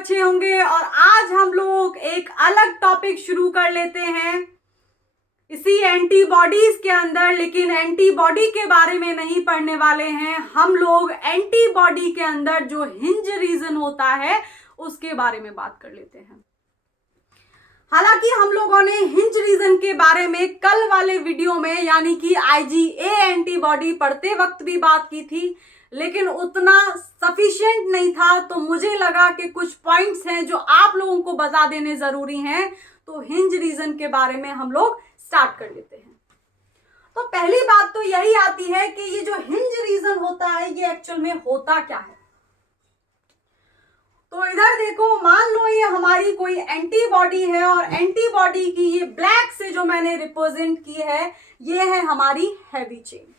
अच्छे होंगे। और आज हम लोग एक अलग टॉपिक शुरू कर लेते हैं इसी एंटीबॉडीज के अंदर, लेकिन एंटीबॉडी के बारे में नहीं पढ़ने वाले हैं हम लोग। एंटीबॉडी के अंदर जो हिंज रीजन होता है उसके बारे में बात कर लेते हैं। हालांकि हम लोगों ने हिंज रीजन के बारे में कल वाले वीडियो में यानी कि IgA एंटीबॉडी पढ़ते वक्त भी बात की थी, लेकिन उतना सफिशिएंट नहीं था। तो मुझे लगा कि कुछ पॉइंट्स हैं जो आप लोगों को बता देने जरूरी हैं, तो हिंज रीजन के बारे में हम लोग स्टार्ट कर लेते हैं। तो पहली बात तो यही आती है कि ये जो हिंज रीजन होता है ये एक्चुअल में होता क्या है। तो इधर देखो, मान लो ये हमारी कोई एंटीबॉडी है और एंटीबॉडी की ये ब्लैक से जो मैंने रिप्रेजेंट की है ये है हमारी हैवी चेन,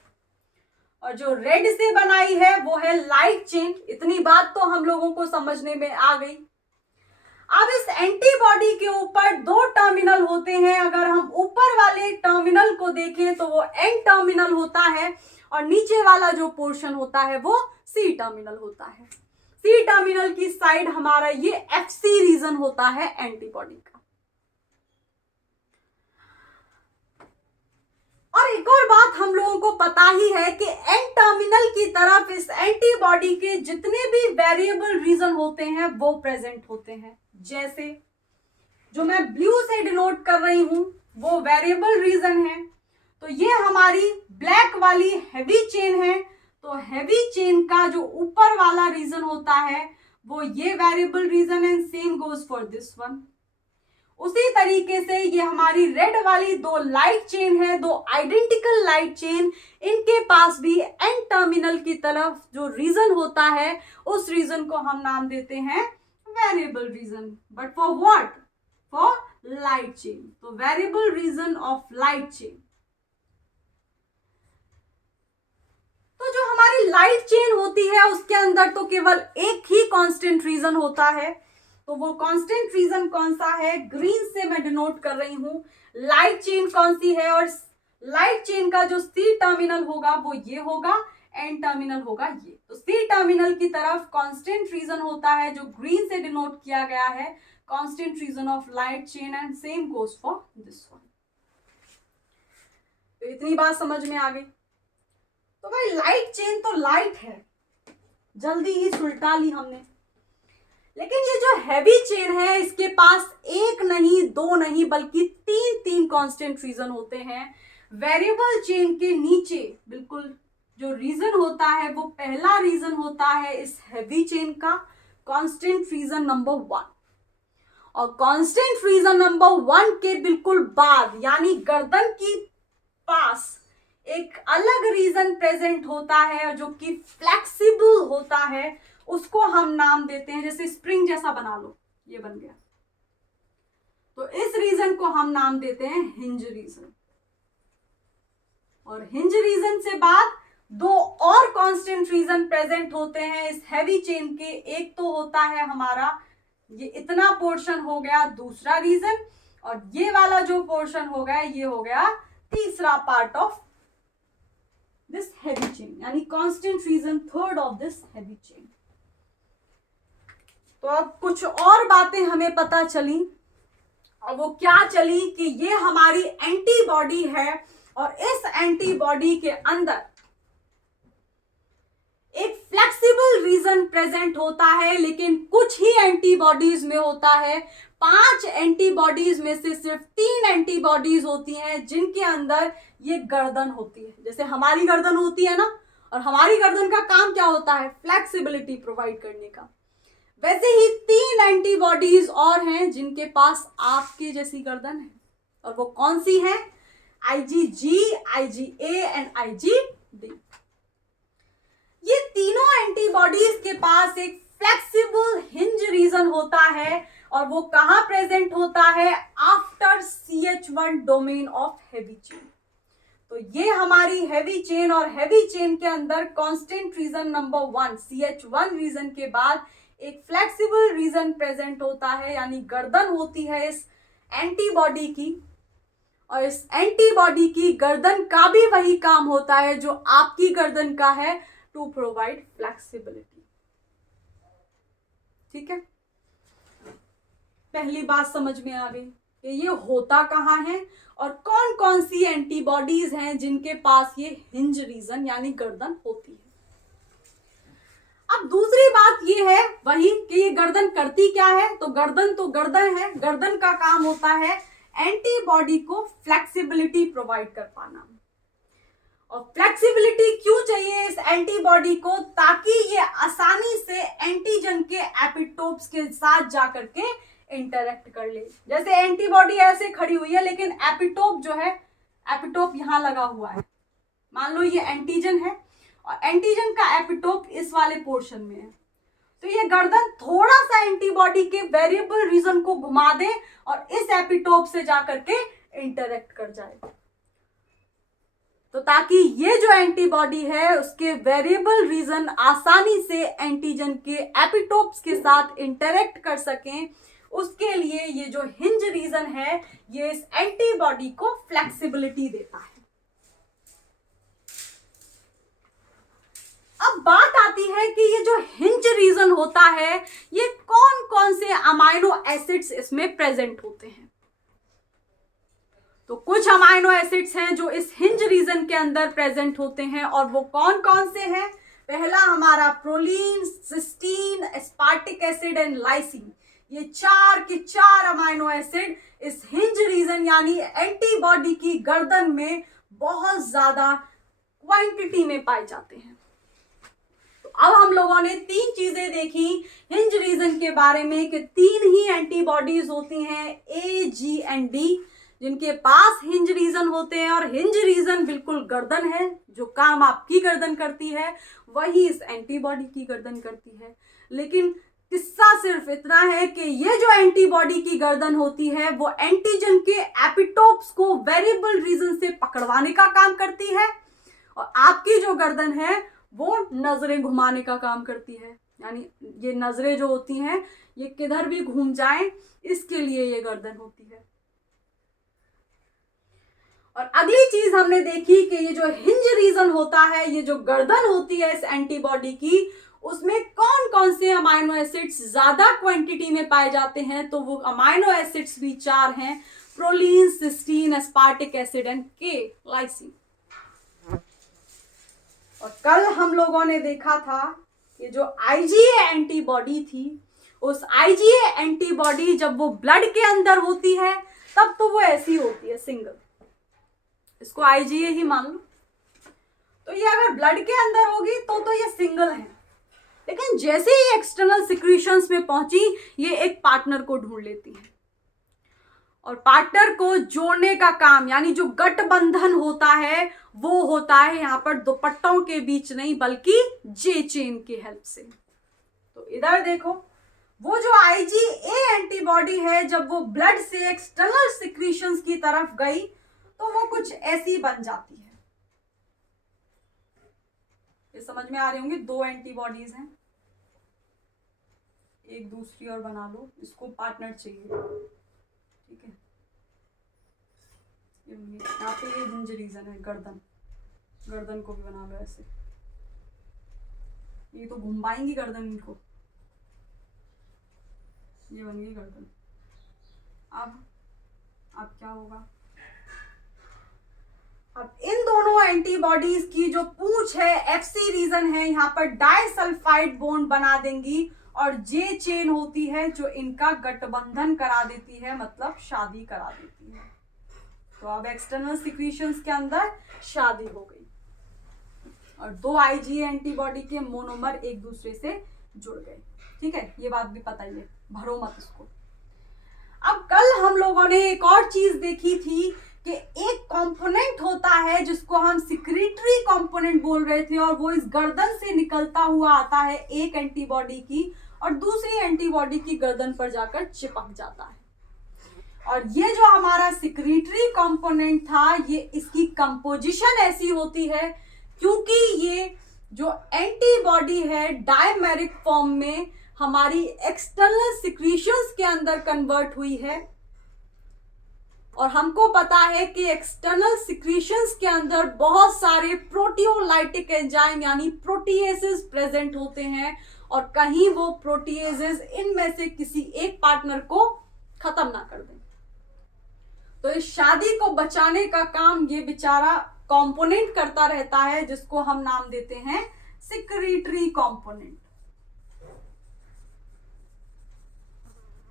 और जो रेड से बनाई है वो है लाइट चेन। इतनी बात तो हम लोगों को समझने में आ गई। अब इस एंटीबॉडी के ऊपर दो टर्मिनल होते हैं। अगर हम ऊपर वाले टर्मिनल को देखें तो वो एन टर्मिनल होता है, और नीचे वाला जो पोर्शन होता है वो सी टर्मिनल होता है। सी टर्मिनल की साइड हमारा ये FC रीजन होता है एंटीबॉडी का। और एक और बात हम लोगों को पता ही है कि एन टर्मिनल की तरफ इस एंटीबॉडी के जितने भी वेरिएबल रीजन होते हैं वो प्रेजेंट होते हैं। जैसे जो मैं ब्लू से डिनोट कर रही हूं वो वेरिएबल रीजन है। तो ये हमारी ब्लैक वाली हैवी चेन है। तो हैवी चेन का जो ऊपर वाला रीजन होता है वो ये वेरिएबल रीजन है। Same goes for this one. उसी तरीके से ये हमारी रेड वाली दो लाइट चेन है, दो आइडेंटिकल लाइट चेन। इनके पास भी एन टर्मिनल की तरफ जो रीजन होता है उस रीजन को हम नाम देते हैं variable region. But for what? For light chain. तो variable region of light chain. तो जो हमारी लाइट चेन होती है उसके अंदर तो केवल एक ही कांस्टेंट रीजन होता है। तो वो कांस्टेंट रीजन कौन सा है? ग्रीन से मैं डिनोट कर रही हूं। लाइट चेन कौन सी है? और लाइट चेन का जो सी टर्मिनल होगा वो ये होगा, एन टर्मिनल होगा ये। तो सी टर्मिनल की तरफ कांस्टेंट रीजन होता है जो ग्रीन से डिनोट किया गया है, constant region of light chain, and same goes for this one. तो इतनी बात समझ में आ गई। तो भाई लाइट चेन तो लाइट है, जल्दी ही सुलटा ली हमने। लेकिन ये जो हैवी चेन है इसके पास एक नहीं, दो नहीं, बल्कि तीन कांस्टेंट रीजन होते हैं। वेरिएबल चेन के नीचे बिल्कुल जो रीजन होता है वो पहला रीजन होता है इस हैवी चेन का, कांस्टेंट रीजन नंबर 1। और कांस्टेंट रीजन नंबर 1 के बिल्कुल बाद यानी गर्दन की पास एक अलग रीजन प्रेजेंट होता है जो कि फ्लेक्सिबल होता है। उसको हम नाम देते हैं, जैसे स्प्रिंग जैसा बना लो, ये बन गया। तो इस रीजन को हम नाम देते हैं हिंज रीजन। और हिंज रीजन से बाद दो और कांस्टेंट रीजन प्रेजेंट होते हैं इस हैवी चेन के। एक तो होता है हमारा ये इतना पोर्शन हो गया दूसरा रीजन, और ये वाला जो पोर्शन हो गया ये हो गया तीसरा part of this heavy chain, यानी constant region third of this heavy chain. तो अब कुछ और बातें हमें पता चली, और वो क्या चली कि ये हमारी एंटीबॉडी है, और इस एंटीबॉडी के अंदर एक फ्लेक्सिबल रीजन प्रेजेंट होता है। लेकिन कुछ ही एंटीबॉडीज में होता है। 5 एंटीबॉडीज में से सिर्फ 3 एंटीबॉडीज होती हैं जिनके अंदर ये गर्दन होती है। जैसे हमारी गर्दन होती है ना, और हमारी गर्दन का काम क्या होता है? फ्लेक्सिबिलिटी प्रोवाइड करने का। वैसे ही 3 एंटीबॉडीज और हैं जिनके पास आपके जैसी गर्दन है, और वो कौन सी है? IgG, IgA and IgD। ये तीनों एंटीबॉडीज के पास एक फ्लेक्सिबल हिंज रीजन होता है, और वो कहां प्रेजेंट होता है? After CH1 domain of heavy chain. तो ये हमारी हैवी चेन, और हैवी चेन के अंदर constant region number 1 CH1 reason के बाद एक फ्लेक्सिबल रीजन प्रेजेंट होता है, यानी गर्दन होती है इस एंटीबॉडी की। और इस एंटीबॉडी की गर्दन का भी वही काम होता है जो आपकी गर्दन का है, टू प्रोवाइड फ्लेक्सिबिलिटी। ठीक है। पहली बात समझ में आ गई कि ये होता कहाँ है और कौन कौन सी एंटीबॉडीज हैं जिनके पास ये हिंज रीजन यानी गर्दन होती है। अब दूसरी बात ये है वही कि ये गर्दन करती क्या है, तो गर्दन है, गर्दन का काम होता है एंटीबॉडी को फ्लेक्सिबिलिटी प्रोवाइड कर पाना। और फ्लेक्सिबिलिटी क्यों चाहिए इस एंटीबॉडी को, ताकि ये आसानी से एंटीजन के एपिटोप्स के साथ जाकर के इंटरेक्ट कर ले। जैसे एंटीबॉडी ऐसे खड़ी हुई है लेकिन एपिटोप जो है, एपिटोप यहां लगा हुआ है, मान लो ये एंटीजन है और एंटीजन का एपिटोप इस वाले पोर्शन में है, तो ये गर्दन थोड़ा सा एंटीबॉडी के वेरिएबल रीजन को घुमा दे और इस एपिटोप से जाकर के इंटरेक्ट कर जाए, तो ताकि ये जो एंटीबॉडी है उसके वेरिएबल रीजन आसानी से एंटीजन के एपिटोप्स के साथ इंटरेक्ट कर सकें, उसके लिए ये जो हिंज रीजन है ये इस एंटीबॉडी को फ्लेक्सिबिलिटी देता है। अब बात आती है कि ये जो हिंज रीजन होता है ये कौन कौन से अमाइनो एसिड्स इसमें प्रेजेंट होते हैं। तो कुछ अमाइनो एसिड्स हैं जो इस हिंज रीजन के अंदर प्रेजेंट होते हैं और वो कौन कौन से हैं। पहला हमारा proline, cysteine, aspartic acid and lysine, ये 4 के 4 अमाइनो एसिड इस हिंज रीजन यानी एंटीबॉडी की गर्दन में बहुत ज्यादा क्वांटिटी में पाए जाते हैं। तो अब हम लोगों ने 3 चीजें देखी हिंज रीजन के बारे में कि 3 ही एंटीबॉडीज होती हैं ए, जी एंड डी, जिनके पास हिंज रीजन होते हैं और हिंज रीजन बिल्कुल गर्दन है, जो काम आपकी गर्दन करती है वही इस एंटीबॉडी की गर्दन करती है। लेकिन किस्सा सिर्फ इतना है कि ये जो एंटीबॉडी की गर्दन होती है वो एंटीजन के एपिटोप्स को वेरिएबल रीजन से पकड़वाने का काम करती है और आपकी जो गर्दन है वो नजरें घुमाने का काम करती है, यानी ये नजरें जो होती हैं ये किधर भी घूम जाएं इसके लिए ये गर्दन होती है। और अगली चीज हमने देखी कि ये जो हिंज रीजन होता है, ये जो गर्दन होती है इस एंटीबॉडी की, उसमें कौन कौन से अमाइनो एसिड्स ज्यादा क्वांटिटी में पाए जाते हैं। तो वो अमाइनो एसिड्स भी 4 हैं, proline, cysteine, aspartic acid and के लाइसिन। और कल हम लोगों ने देखा था कि जो आईजीए एंटीबॉडी थी, उस आईजीए एंटीबॉडी जब वो ब्लड के अंदर होती है तब तो वो ऐसी होती है सिंगल, इसको आईजीए ही मान लो। तो ये अगर ब्लड के अंदर होगी तो ये सिंगल है, लेकिन जैसे ही एक्सटर्नल सिक्रीशंस में पहुंची ये एक पार्टनर को ढूंढ लेती है और पार्टनर को जोड़ने का काम यानी जो गठबंधन होता है वो होता है यहाँ पर दुपट्टों के बीच नहीं बल्कि जे चेन की हेल्प से। तो इधर देखो, वो जो आईजीए एंटीबॉडी है जब वो ब्लड से एक्सटर्नल सिक्रीशंस की तरफ गई तो वो कुछ ऐसी बन जाती है। ये समझ में आ रहे होंगे, 2 एंटीबॉडीज हैं, एक दूसरी और बना लो, इसको पार्टनर चाहिए, ठीक है। यहाँ पे ये हिंज रीजन है, गर्दन को भी बना लो ऐसे, ये तो घुमाएंगी गर्दन इनको, ये बन गई गर्दन। अब क्या होगा, अब इन दोनों एंटीबॉडीज की जो पूंछ है, एफसी रीजन है, यहाँ पर डाइसल्फाइड बॉन्ड बना देंगी और जे चेन होती है जो इनका गठबंधन करा देती है, मतलब शादी करा देती है। तो अब एक्सटर्नल सिक्रीशंस के अंदर शादी हो गई और 2 आईजीए एंटीबॉडी के मोनोमर एक दूसरे से जुड़ गए, ठीक है। ये बात भी पता ही है, भरो मत इसको। अब कल हम लोगों ने एक और चीज देखी थी कि एक कंपोनेंट होता है जिसको हम सिक्रीटरी कंपोनेंट बोल रहे थे और वो इस गर्दन से निकलता हुआ आता है एक एंटीबॉडी की और दूसरी एंटीबॉडी की गर्दन पर जाकर चिपक जाता है। और ये जो हमारा सिक्रीटरी कंपोनेंट था, ये इसकी कंपोजिशन ऐसी होती है क्योंकि ये जो एंटीबॉडी है डायमेरिक फॉर्म में हमारी एक्सटर्नल सिक्रीशंस के अंदर कन्वर्ट हुई है और हमको पता है कि एक्सटर्नल सिक्रीशंस के अंदर बहुत सारे प्रोटियोलाइटिक एंजाइम यानी प्रोटीएसेस प्रेजेंट होते हैं और कहीं वो प्रोटीएसेस इनमें से किसी एक पार्टनर को खत्म ना कर दें। तो इस शादी को बचाने का काम ये बेचारा कंपोनेंट करता रहता है, जिसको हम नाम देते हैं सिक्रीटरी कंपोनेंट।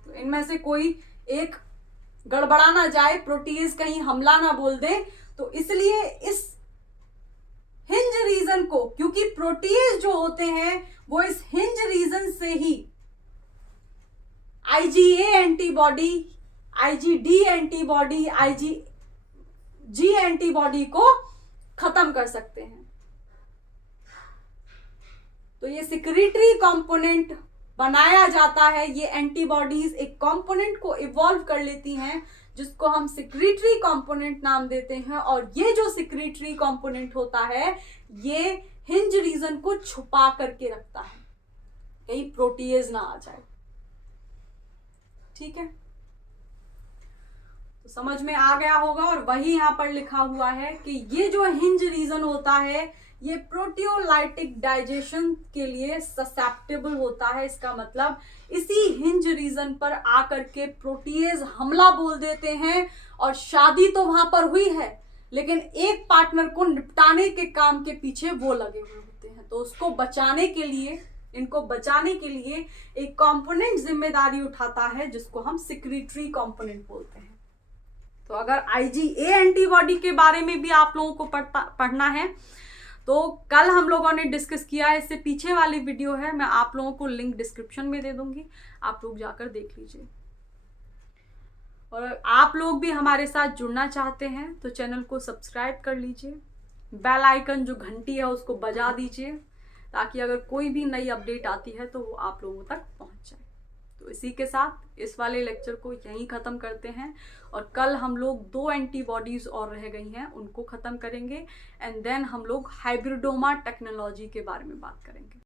तो इनमें से कोई एक गड़बड़ा ना जाए, प्रोटीज कहीं हमला ना बोल दे, तो इसलिए इस हिंज रीजन को, क्योंकि प्रोटीज जो होते हैं वो इस हिंज रीजन से ही IgA antibody, IgD antibody, IgG antibody को खत्म कर सकते हैं। तो ये सिक्रीटरी कंपोनेंट बनाया जाता है, ये एंटीबॉडीज एक कंपोनेंट को इवॉल्व कर लेती हैं, जिसको हम सिक्रीटरी कंपोनेंट नाम देते हैं। और ये जो सिक्रीटरी कंपोनेंट होता है, ये हिंज रीजन को छुपा करके रखता है, कहीं प्रोटीज ना आ जाए। ठीक है, तो समझ में आ गया होगा। और वही यहां पर लिखा हुआ है कि ये जो हिंज रीजन होता है, ये प्रोटियोलाइटिक डाइजेशन के लिए ससेप्टेबल होता है। इसका मतलब इसी हिंज रीजन पर आकर के प्रोटीज हमला बोल देते हैं, और शादी तो वहां पर हुई है, लेकिन एक पार्टनर को निपटाने के काम के पीछे वो लगे हुए होते हैं। तो उसको बचाने के लिए, इनको बचाने के लिए एक कंपोनेंट जिम्मेदारी उठाता है, जिसको हम सिक्रीटरी कंपोनेंट बोलते हैं। तो अगर IgA एंटीबॉडी के बारे में भी आप लोगों को पढ़ना है, तो कल हम लोगों ने डिस्कस किया है, इससे पीछे वाली वीडियो है, मैं आप लोगों को लिंक डिस्क्रिप्शन में दे दूंगी, आप लोग जाकर देख लीजिए। और आप लोग भी हमारे साथ जुड़ना चाहते हैं तो चैनल को सब्सक्राइब कर लीजिए, बेल आइकन जो घंटी है उसको बजा दीजिए, ताकि अगर कोई भी नई अपडेट आती है तो वो आप लोगों तक पहुंच जाए। तो इसी के साथ इस वाले लेक्चर को यहीं ख़त्म करते हैं, और कल हम लोग 2 एंटीबॉडीज़ और रह गई हैं, उनको ख़त्म करेंगे, एंड देन हम लोग हाइब्रिडोमा टेक्नोलॉजी के बारे में बात करेंगे।